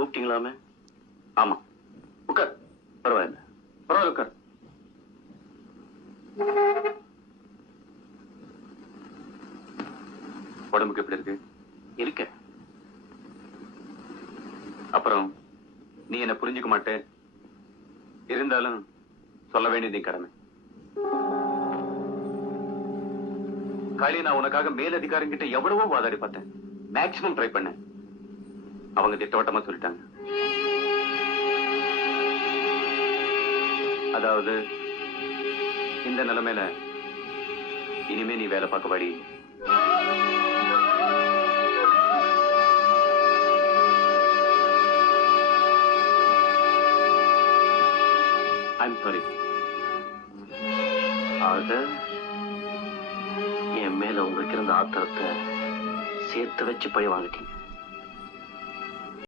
கூப்பிட்டீங்களாமே? ஆமா. உட்கார். பரவாயில்ல. பரவாயில்ல, உட்கார். உடம்புக்கு எப்படி இருக்கு? இருக்க. அப்புறம் நீ என்ன புரிஞ்சுக்க மாட்டே. இருந்தாலும் சொல்ல வேண்டியது நீ கடமை. காளி, நான் உனக்காக மேலதிகாரிகிட்ட எவ்வளவோ வாதாடி பார்த்தேன். மேக்சிமம் ட்ரை பண்ணேன். அவங்க திட்டவட்டமா சொல்லிட்டாங்க. அதாவது இந்த நிலைமையில இனிமே நீ வேலை பார்க்க வழி. I'm sorry. ஆக என் மேல உங்களுக்கு இருந்த ஆத்திரத்தை சேர்த்து வச்சு பழி வாங்கிட்டீங்க.